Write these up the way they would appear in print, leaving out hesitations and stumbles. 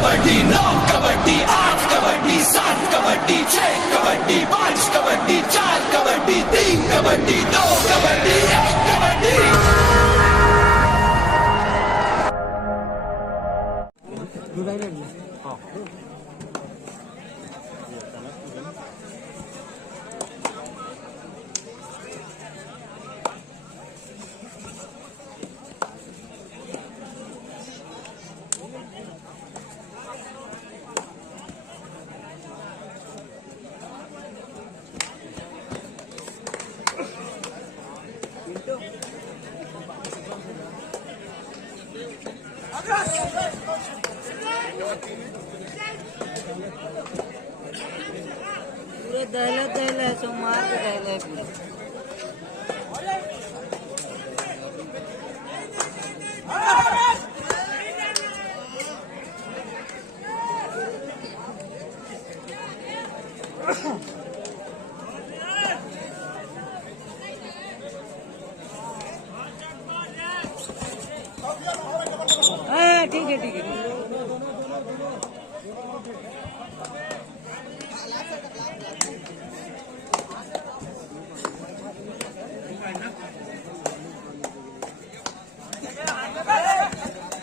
कबड्डी 9 कबड्डी 8 कबड्डी 7 कबड्डी 6 कबड्डी 5 कबड्डी 4 कबड्डी 3 कबड्डी 2 कबड्डी 1 कबड्डी पूरे दहले सो मार दहले ठीक है ठीक है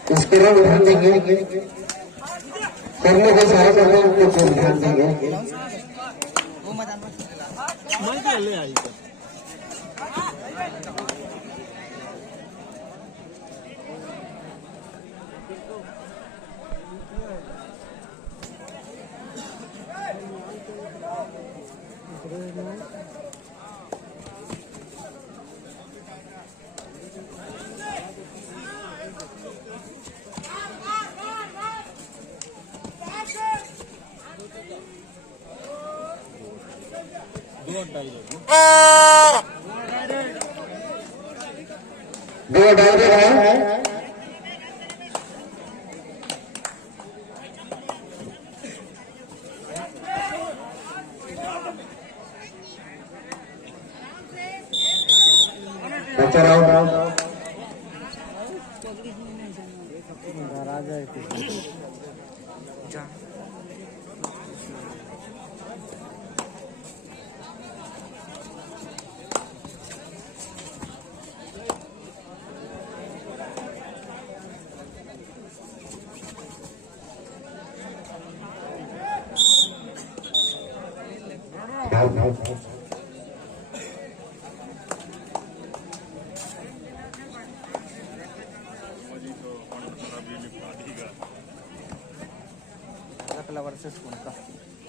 इस तरह ध्यान देंगे करने के सारे करने को ध्यान देंगे दो डायरेक्ट है बच्चा राउंड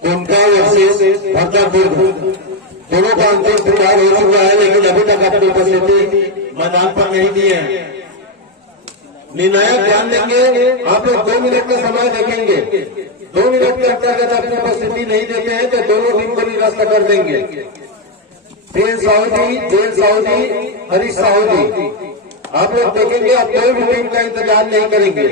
उनका वर्सेस भक्तापुर दोनों का अंतिम फिलहाल हो चुका है, लेकिन अभी तक अपनी उपस्थिति मैदान पर नहीं दी है। निर्णायक ध्यान देंगे, आप लोग 2 मिनट का समय देखेंगे। 2 मिनट के अंतर्गत अपनी उपस्थिति नहीं देते हैं तो दोनों टीम को निरस्त कर देंगे। देल साहूजी, हरीश साहूजी, आप लोग देखेंगे आप 2 टीम का इंतजार नहीं करेंगे।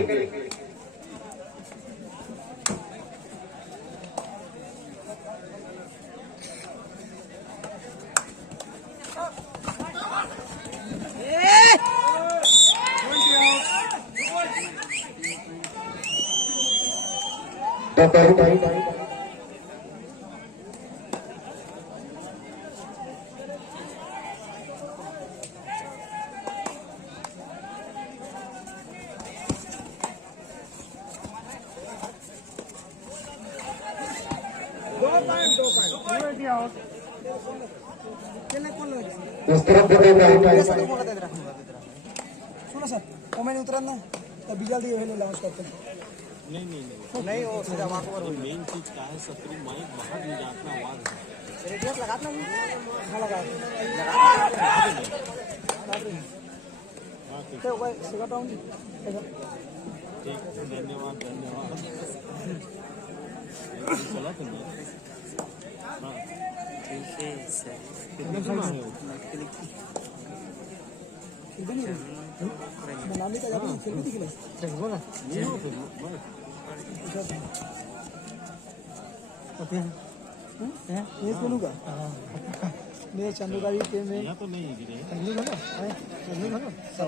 इस तरफ सुनो सर वो मैंने उतरा ना तभी जल्दी लॉन्च करते हैं। नहीं वो सीधा वहाँ पर मेन चीज क्या है सत्री माइक बाहर ले जाना आवाज है रेडियो लगाना हाँ लगा तो भाई सिखाता हूँ ठीक धन्यवाद चला तुमने मनाली का जाती फिर भी दिखला ये बोलू का मैं चंदुकारी के में यहाँ तो नहीं गिरे चंदू का ना सौ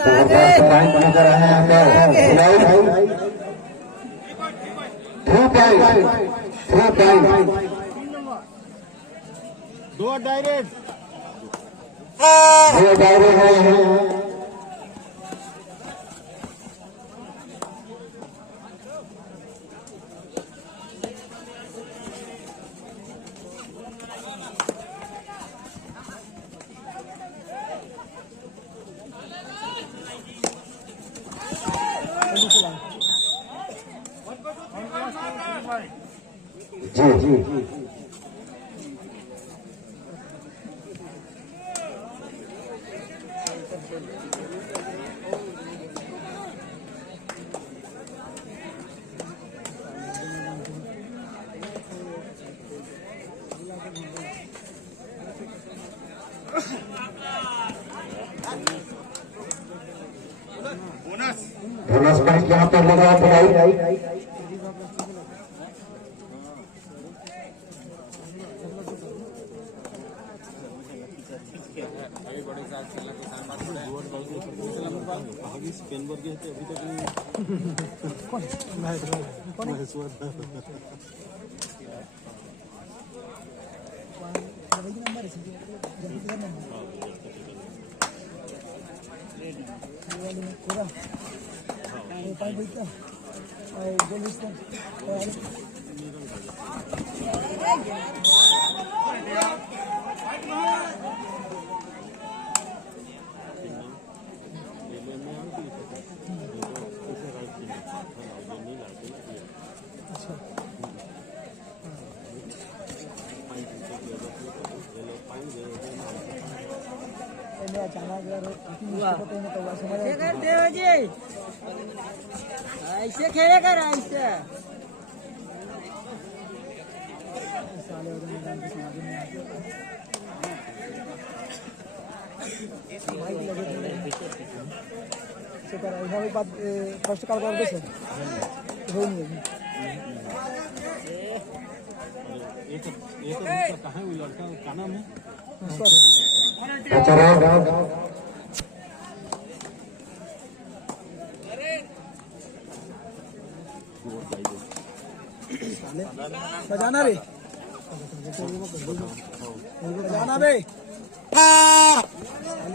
जबरदस्त पॉइंट नजर आए हैं यहाँ पर 3 पॉइंट दो डायरेक्ट ये दायरे हैं जी बोनस पॉइंट यहाँ पर लगा पढ़ाई आगे स्पेन वर के अभी तक ऐसे खेले कर ऐसे फर्स्ट कॉल कर दे सर एक कहाँ है वो लड़का क्या नाम है बजाना रे बजाना बे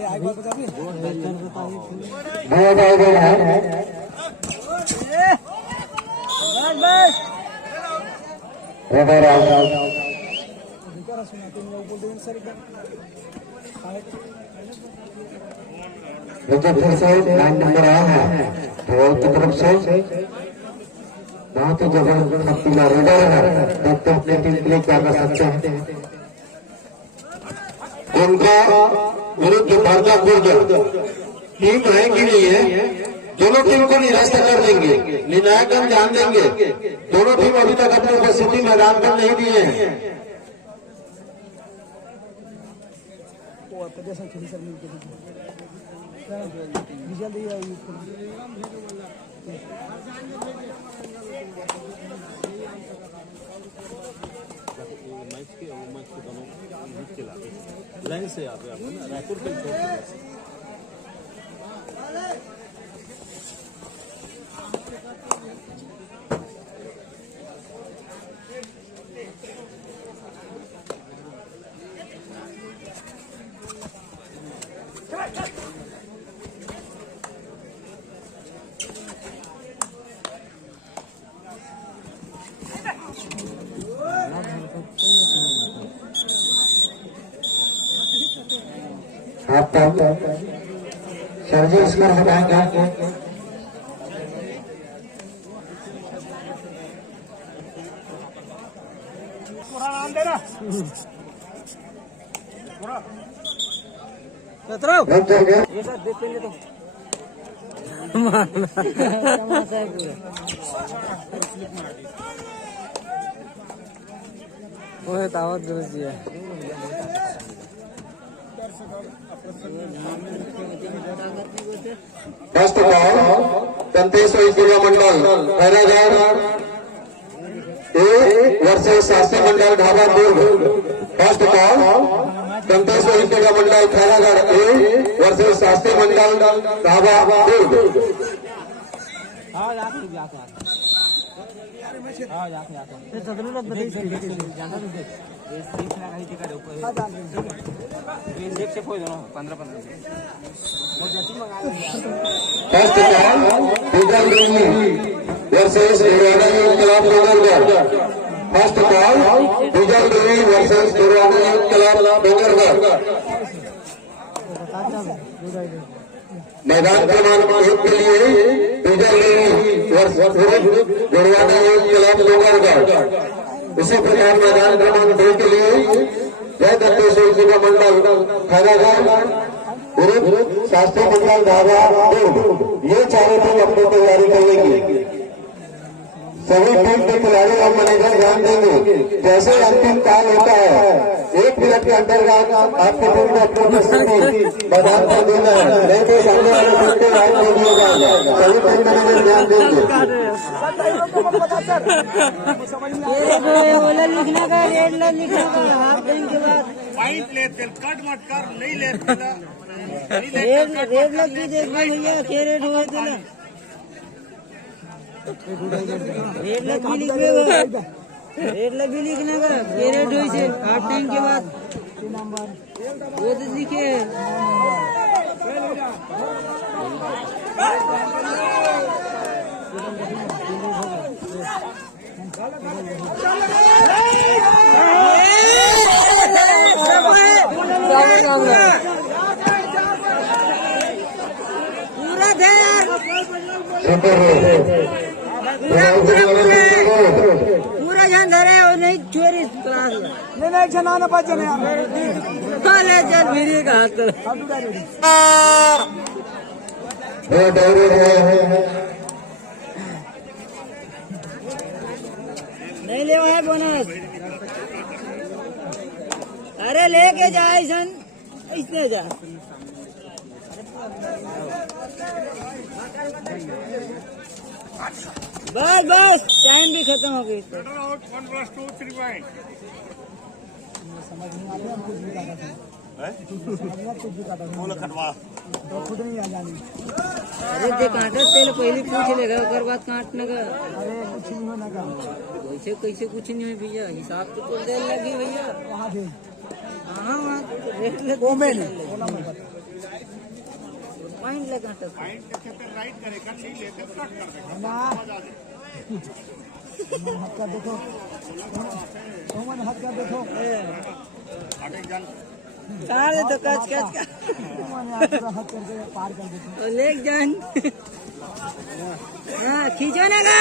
आगे बजा भी फिर से 9 नंबर आया है बॉल की तरफ से बहुत ही जबरदस्त हफ्तीला रेडर है देखते अपने टीम के लिए क्या कर सकते हैं उनका विरुद्ध भारतीय गुर्द टीम रहेगी नहीं है दोनों टीम को निराश कर देंगे निर्णायक हम ध्यान देंगे दोनों टीम अभी तक अपनी उपस्थिति मैदान पर नहीं दिए हैं मैच के दोनों लाइन से आप ना रायपुर के आप सर्विस कर हटाएंगे ये सब देख पहले तो तमाशा है पूरा वो है दावत दोस्त दिया फर्स्ट बॉल दंतेश्वरी दुर्गा मंडल पैरागार A versus Shastri Mandal Dhaba Durg first ball कंटेश्वरी Seva Mandal Khairagarh A versus Shastri Mandal Dhaba Durg. First call diesel रेंजी वर्सेस दुर्गाना youth club Dongargarh. First call diesel रेंजी वर्सेस दुर्गाना यूथ क्लब डोंगरगढ़। मैदान क्रमांक 1 के लिए डीजल रेंजी वर्सेस दुर्गाना यूथ क्लब डोंगरगढ़। इसी प्रकार मैदान क्रमांक 2 के लिए जय दत्तेश्वर सेवा मंडल खैरागढ़ ग्रुप शास्त्री मंडल धाबा दुर्ग। ये चारों टीम अपनी तैयारी करेंगे। सभी टीम के खिलाड़ी और मैनेजर ध्यान देंगे, जैसे अंतिम काल होता है 1 मिनट के अंतर्गत आपकी टीम को अपनी उपस्थिति मैदान पर देना है, नहीं तो सामने वाले टीम को राइट दे दिया जाएगा। सभी टीम मैनेजर ध्यान देंगे। लिखने का रेड लाइन लिखने का हाफ टाइम के बाद कट मत कर नहीं ले रेड लग भी देख भैया के रेड हुए थे ना रेड लग भी लिखने का रेड लग भी लिखने का के रेड हुई से हाफ टाइम के बाद वो तो लिखे पूरा थे यार पूरा ध्यान धरे और नहीं चोरी क्लास नहीं एक जन आना 5 जन कॉलेज जन भिरी का हाथ कर नहीं ले है बोनस अरे लेके जा सन इसने जा बस बस टाइम भी खत्म हो गई अरे जे कांटे तेल पहले पूछ लेगा ओकर बाद काटने का अरे कुछ नहीं होना का कैसे कैसे कुछ नहीं है भैया हिसाब तो देर लगी भैया वहाँ थे हाँ वहाँ रेट लग ओमेन पॉइंट लगा था राइट करेगा नहीं लेते कट कर देगा ना हाथ का देखो ओमन हाथ का देखो सारे तो कच कच का ओमन हाथ करके पार कर देते और लेक जान हाँ खींचो ना का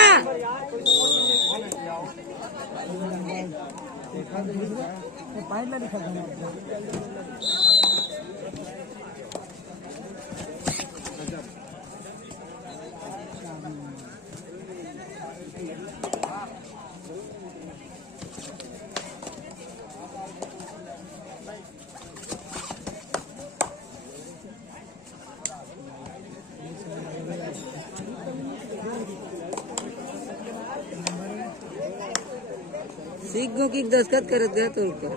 पाइन में लिखा था सीख गो की दस्तखत करत गया तो ऊपर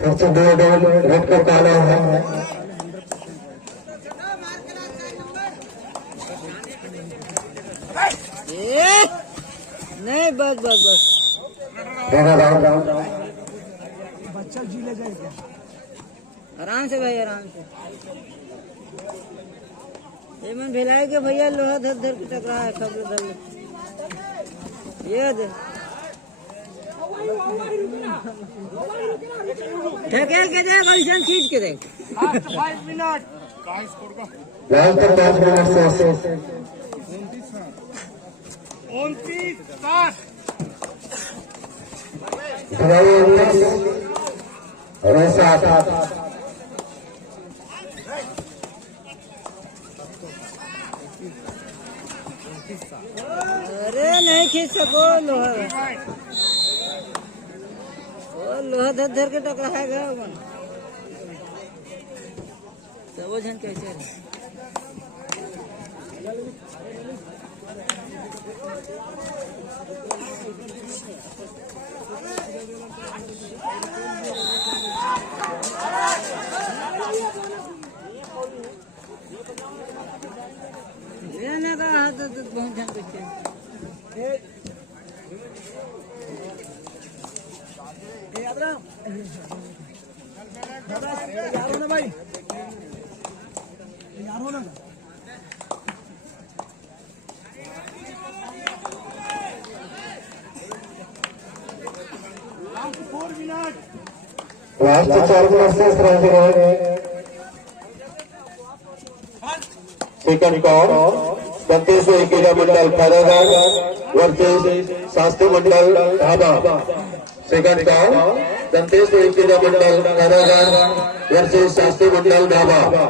फिर से दो रेड को काला है। नहीं बस बस बस बच्चा जी ले जाएगा आराम से भाई आराम से ये मन भिलाई के भैया लोहा धर धर के टकरा है खबर धर ये दे ठेकेल के दे कमीशन खींच के दे लास्ट 5 मिनट से 29 अरे नहीं खींच सको लोहा लोहा धर धर के टकरा है वजन कैसे है? लेने का हाथ तो बहुत ध्यान रखिए। यार हो ना भाई, यार हो ना। लास्ट 4 मिनट से रह गए। सेकंड कॉल गणेश एकेजा मंडल Khairagarh versus Shastri Mandal dhaba. Second call Ganesh एकेजा मंडल खैरागढ़ वर्सेस शास्त्री मंडल ढाबा।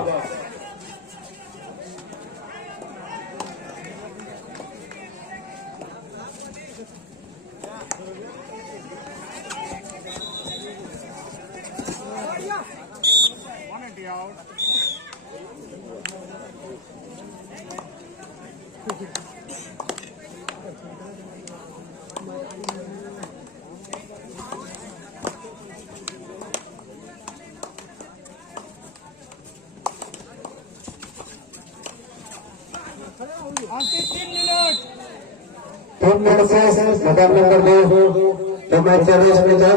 तीन मिनट से मैदान नंबर 2 जो मैच चल रही है इसमें जा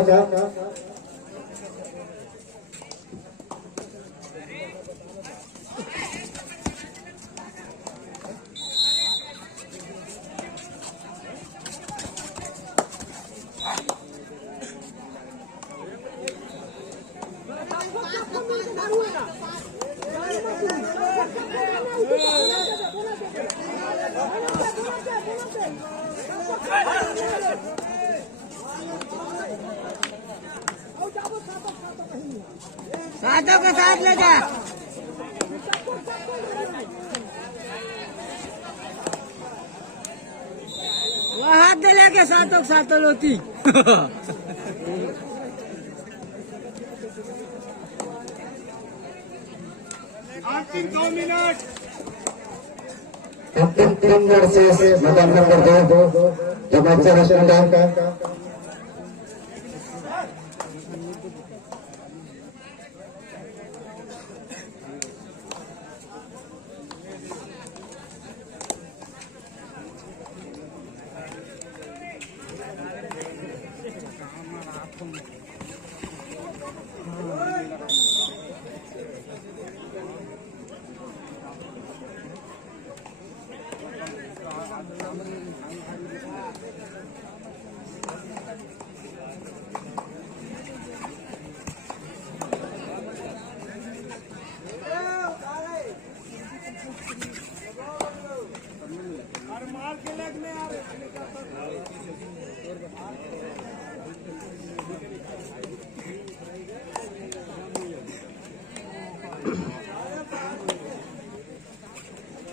सातों के साथ ले जा। वो हाथ दे लेके सातों के सातों लोती। अंतिम 2 मिनट। अंतिम 3 मिनट से मैदान नंबर 2 जो मैच चल रहा है।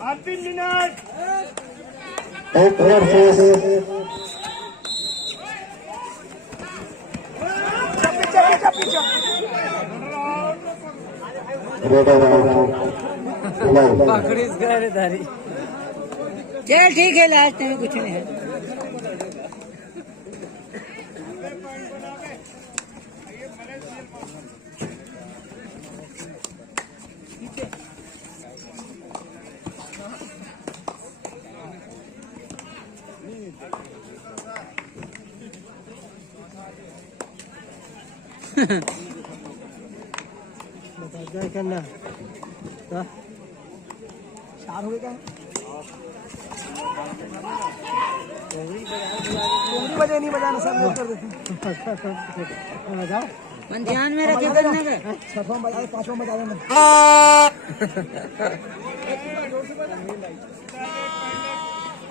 अंतिम मिनट। एक मिनट से चल ठीक है, लास्ट में कुछ नहीं है। क्या करना चार हो गया। बजे नहीं बजाना सब कर देते। बजाओ मन ध्यान में रखे करने का। छठवां बजा 5वां बजा देना।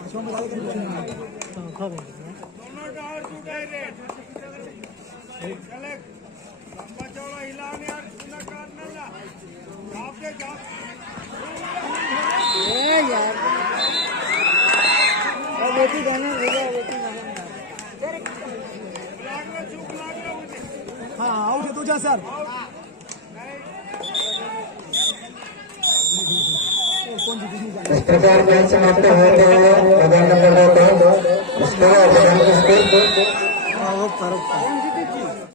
5वां बजा देना। यार बेटी गाना बेटी हाँ आउट है, 2 जा सर। इस प्रकार मैच समाप्त होते हैं मैदान नंबर 2 का स्कोर